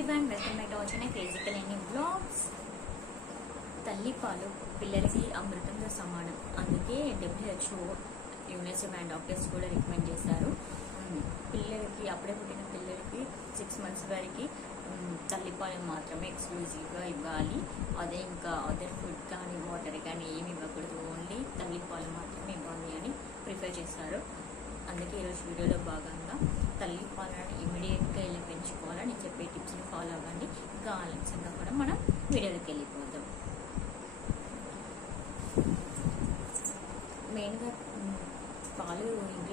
Everyone welcome my టాచ్ physical ఎన్ని blogs తల్లిపాలు పిల్లలకి అమృతంతో సమానం. అందుకే డబ్ల్యూహెచ్ఓ యూనివర్సిటీ అండ్ డాక్టర్స్ కూడా రికమెండ్ చేశారు. పిల్లలకి అప్పుడే పుట్టిన పిల్లలకి సిక్స్ మంత్స్ వరకు తల్లిపాలు మాత్రమే ఎక్స్క్లూజివ్గా ఇవ్వాలి. అదే ఇంకా అదర్ ఫుడ్ కానీ వాటర్ కానీ ఏమి ఇవ్వకూడదు. ఓన్లీ తల్లిపాలు మాత్రమే ఇవ్వాలి అని ప్రిఫర్ చేస్తారు. అందుకే ఈరోజు వీడియోలో భాగంగా తల్లి పాలను ఇమీడియట్గా వెళ్ళి పెంచుకోవాలని చెప్పే టిప్స్ని ఫాలో అవ్వండి ఇంకా ఆలస్యంగా కూడా మనం వీడియోలోకి వెళ్ళిపోదాం మెయిన్గా మ్,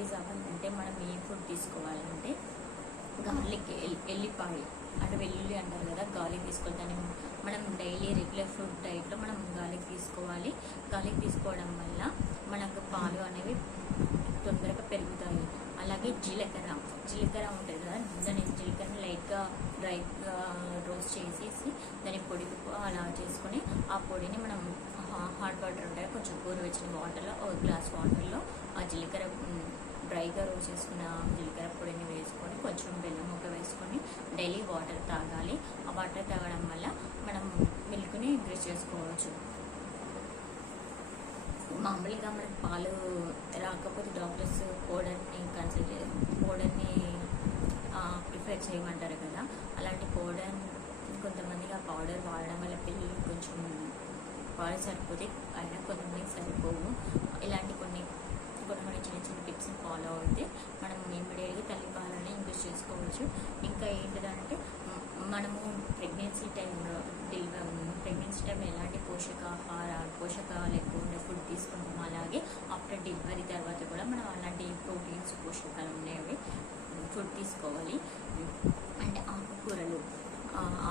పాలు అవ్వాలంటే మనం ఏ ఫుడ్ తీసుకోవాలంటే గార్లిక్ ఎల్లిపాయ అంటే వెల్లుల్లి అంటారు కదా గార్లిక్ తీసుకోవాలి దాన్ని మనం డైలీ రెగ్యులర్ ఫుడ్ డైట్లో మనం గార్లిక్ తీసుకోవాలి. గార్లిక్ తీసుకోవడం వల్ల మనకు పాలు అనేవి తొందరగా పెరుగుతాయి. అలాగే జీలకర్ర జీలకర్ర ఉంటుంది కదా దాన్ని జీలకర్ర లైట్గా డ్రై రోస్ట్ చేసేసి దాన్ని పొడి అలా చేసుకొని ఆ పొడిని మనం హాట్ వాటర్ ఉంటాయి కొంచెం గోరువెచ్చిన వాటర్లో ఒక గ్లాస్ వాటర్లో ఆ జీలకర్ర మ్, డ్రైగా చేసుకున్న జీలకర్ర పొడిని వేసుకొని కొంచెం బెల్లం ముక్క వేసుకొని డైలీ వాటర్ తాగాలి. ఆ వాటర్ తాగడం వల్ల మనం మిల్క్ని ఇంక్రీజ్ చేసుకోవచ్చు. మామూలుగా మనకు పాలు రాకపోతే డాక్టర్స్ పౌడర్ని కన్సల్ట్ పౌడర్ని ప్రిఫర్ చేయమంటారు కదా. అలాంటి పౌడర్ కొంతమందిగా ఆ పౌడర్ వాడడం వల్ల పిల్లలు కొంచెం పాలు సరిపోతే అయినా కొంతమందికి సరిపోవు ఇలాంటి కొన్ని కొన్ని కొన్ని చిన్న చిన్న టిప్స్ని ఫాలో అయితే మనం ఇమ్మీడియట్గా తల్లి పాలని ఇంక్రీజ్ చేసుకోవచ్చు ఇంకా ఏంటిదంటే మ- మనము ప్రెగ్నెన్సీ టైంలో ప్రెగ్నెన్సీ టైంలో ఎలాంటి పోషకాహార పోషకాలు ఎక్కువ ఉండే ఫుడ్ తీసుకుంటాము అలాగే ఆఫ్టర్ డెలివరీ తర్వాత కూడా మనం అలాంటి ప్రోటీన్స్ పోషకాలు ఉండేవి ఫుడ్ um, తీసుకోవాలి. అంటే ఆకుకూరలు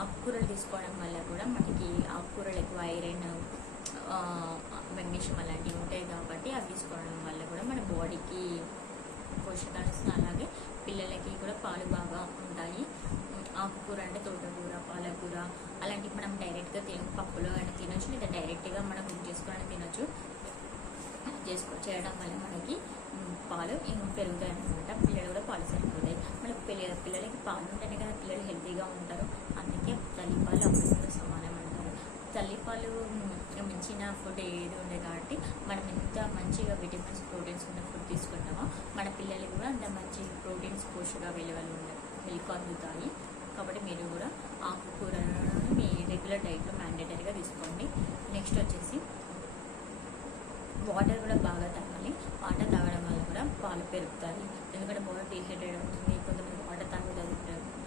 ఆకుకూరలు తీసుకోవడం వల్ల కూడా మనకి ఆకుకూరలు ఎక్కువ ఐరన్ మెగ్నీషియం అలాంటివి ఉంటాయి కాబట్టి అవి తీసుకోవడం వల్ల కూడా మన బాడీకి పోషకాలు అలాగే పిల్లలకి కూడా పాలు బాగా ఉంటాయి. ఆకుకూర అంటే తోటకూర పాలకూర అలాంటివి మనం డైరెక్ట్గా తిన పప్పులో అయినా తినొచ్చు లేదా డైరెక్ట్గా మనం కుక్ చేసుకొని తినొచ్చు. చేసుకో చేయడం వల్ల మనకి పాలు ఇంకా పెరుగుతాయి అనమాట పిల్లలు కూడా పాలు సరిపోతాయి. మనకి పిల్ల పిల్లలకి పాలు ఉంటేనే కదా పిల్లలు హెల్తీగా ఉంటారు. అందుకే తల్లిపాలు అమృతంతో సమానం అంటారు. తల్లిపాలు మించిన ఫుడ్ ఏది ఉంది కాబట్టి మనం ఎంత మంచిగా విటమిన్స్ ప్రోటీన్స్ ఉన్న ఫుడ్ తీసుకుంటామో మన పిల్లలకి కూడా అంత మంచి ప్రోటీన్స్ పోషక విలువలు ఉన్న మిల్క్ అందుతాయి. కాబట్టి మీరు కూడా ఆకుకూరలను మీ రెగ్యులర్ డైట్లో మ్యాండేటరీగా తీసుకోండి. నెక్స్ట్ వచ్చేసి వాటర్ కూడా బాగా తాగాలి. వాటర్ తాగడం వల్ల కూడా పాలు పెరుగుతాయి. ఎందుకంటే బాడీ డీహైడ్రేట్ అవుతుంది. కొంతమంది వాటర్ తాగుతారు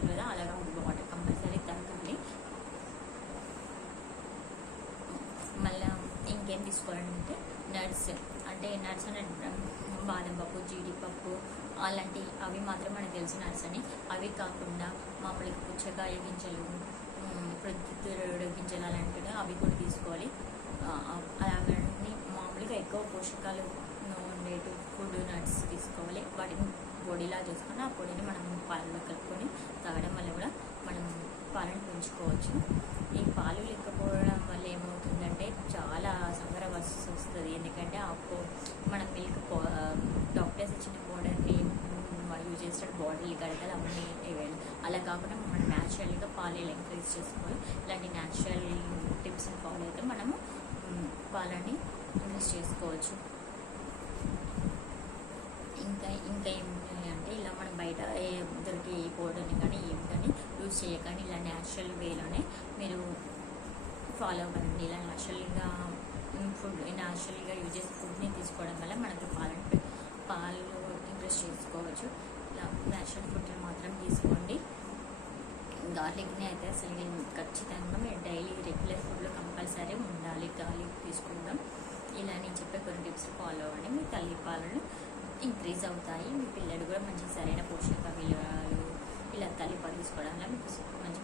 కదా. అలాగా వాటర్ కంపల్సరీ తాగాలి. మళ్ళీ ఇంకేం తీసుకోవాలంటే నట్స్ అంటే నట్స్ అంటే బాదం పప్పు జీడిపప్పు అలాంటి అవి మాత్రం మనకు తెలిసిన అని. అవి కాకుండా మామూలుగా పుచ్చకాయ గింజలు ఉమ్, గింజలు అలాంటివి అవి కూడా తీసుకోవాలి. అవన్నీ మామూలుగా ఎక్కువ పోషకాలు ఉండేటు ఫుడ్ నట్స్ తీసుకోవాలి. వాటిని పొడిలా చేసుకొని ఆ పొడిని మనం పాలలో కలుపుకొని తాగడం వల్ల కూడా మనం పాలను పెంచుకోవచ్చు. ఈ పాలు లేకపోవడం వల్ల ఏమవుతుందంటే చాలా సంగర వస్తుంది. ఎందుకంటే ఆ మన మిల్క్ డాక్టర్స్ ఇచ్చిన పౌడర్ యూజ్ చేసిన బాటిల్ గడగలు అవన్నీ వేయాలి అలా కాకుండా మనం న్యాచురల్గా పాలు ఎంకరేజ్ చేసుకోవాలి ఇలాంటి న్యాచురల్ టిప్స్ ఫాలో అయితే మనము పాలని ఇంక్రీజ్ చేసుకోవచ్చు. ఇంకా ఇంకా ఏమున్నాయి అంటే ఇలా మనం బయట ఏ దొరికే ఏ పౌడర్ని కానీ ఏం కానీ యూజ్ చేయకండి. ఇలా న్యాచురల్ వేలోనే మీరు ఫాలో అవ్వండి. ఇలా న్యాచురల్గా ఫుడ్ న్యాచురల్గా యూజ్ చేసే ఫుడ్ని తీసుకోవడం వల్ల మనకు పాలను పాలు ఇంట్రెస్ట్ చేసుకోవచ్చు. ఇలా న్యాచురల్ ఫుడ్ని మాత్రం తీసుకోండి. గార్లిక్ని అయితే అసలు నేను ఖచ్చితంగా మీరు డైలీ రెగ్యులర్ ఫుడ్లో కంపల్సరీ ఉండాలి గార్లిక్ తీసుకుంటాం ఇలా నేను చెప్పే కొన్ని టిప్స్ ఫాలో అవ్వండి. మీ తల్లి పాలను ఇంక్రీజ్ అవుతాయి. మీ పిల్లలు కూడా మంచి సరైన పోషక విలువలు ఇలా తల్లిపాలు తీసుకోవడం వల్ల మీకు మంచి